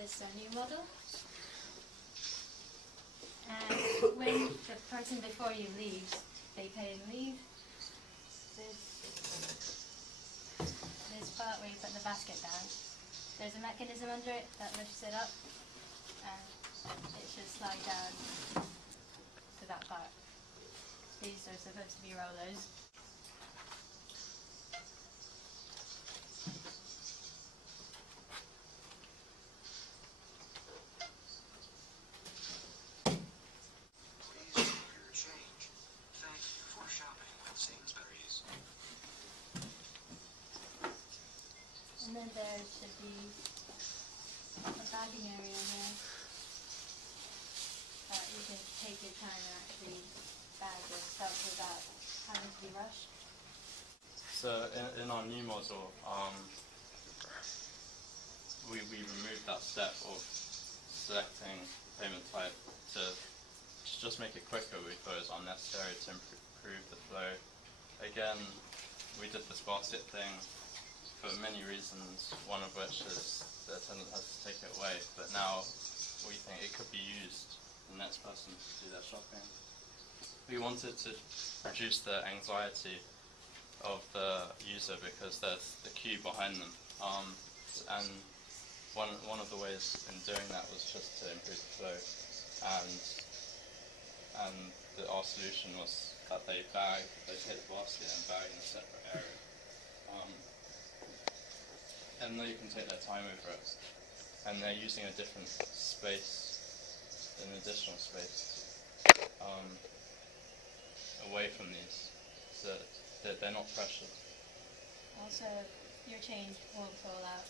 this new model. And when the person before you leaves, they pay and leave. This part where you put the basket down, there's a mechanism under it that lifts it up, and it should slide down to that part. These are supposed to be rollers. Please for your change. Thank you for shopping at Sainsburys. And then there should be a bagging area here that you can take your time and actually bag your stuff without having to be rushed. So in our new model, we removed that step of selecting payment type to just make it quicker. We thought it was unnecessary to improve the flow. Again, we did this basket thing for many reasons, one of which is the attendant has to take it away, but now we think it could be used for the next person to do their shopping. We wanted to reduce the anxiety of the user because there's the queue behind them, and one of the ways in doing that was just to improve the flow, and our solution was that they take the basket and bag in a separate area. And then you can take their time over it, and they're using a different space, an additional space, away from these, so that they're not pressured. Also, your change won't fall out,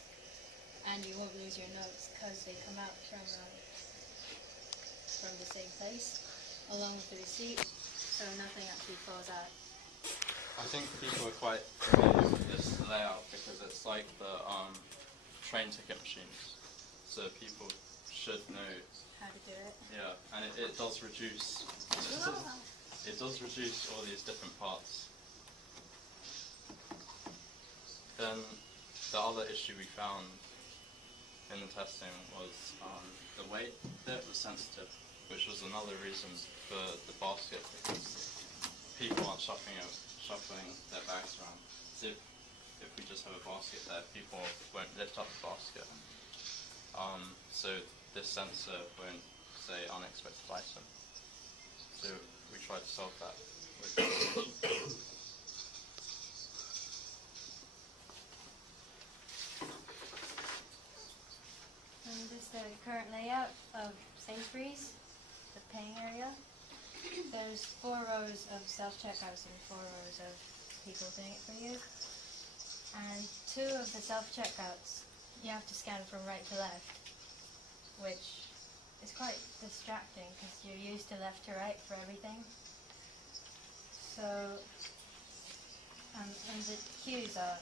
and you won't lose your notes because they come out from the same place, along with the receipt, so nothing actually falls out. I think people are quite familiar with this layout because it's like the train ticket machines. So people should know How to do it. Yeah, and it does reduce it does reduce all these different parts. Then the other issue we found in the testing was the weight bit was sensitive, which was another reason for the basket because people aren't shuffling their bags around. So if we just have a basket there, people won't lift up the basket. So this sensor won't say unexpected item. So we tried to solve that with this solution. And this is the current layout of Sainsburys, the paying area. There's 4 rows of self-checkouts and 4 rows of people doing it for you. And 2 of the self-checkouts, you have to scan from right to left, which is quite distracting because you're used to left to right for everything. So, and the queues are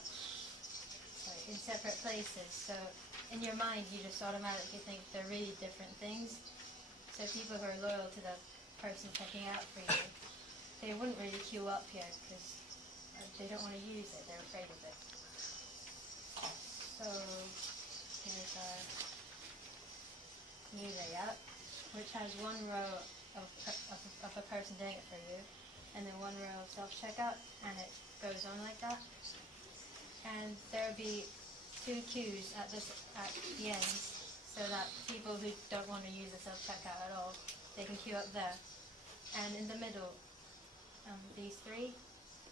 in separate places, so in your mind you just automatically think they're really different things. So people who are loyal to the person checking out for you, they wouldn't really queue up here because they don't want to use it, they're afraid of it. So here's our new layout, which has 1 row of a person doing it for you, and then 1 row of self-checkout, and it goes on like that. And there'll be 2 queues at the ends, so that people who don't want to use the self-checkout at all, they can queue up there. And in the middle, these 3,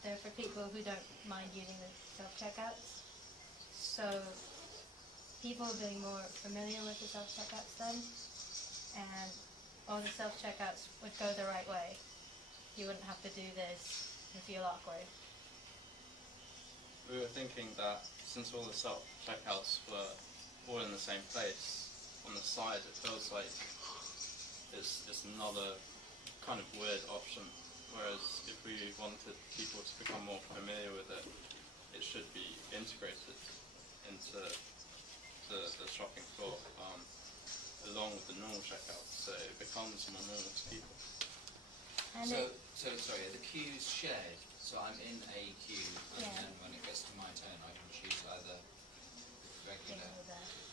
they're for people who don't mind using the self-checkouts. So people being more familiar with the self-checkouts then, and all the self-checkouts would go the right way. You wouldn't have to do this and feel awkward. We were thinking that since all the self-checkouts were all in the same place, on the side it feels like it's just another kind of weird option, whereas if we wanted people to become more familiar with it, it should be integrated into the shopping floor along with the normal checkout, so it becomes more normal to people. And So sorry, are the queues shared? So I'm in a queue, and Yeah. then when it gets to my turn, I can choose either regular. over there.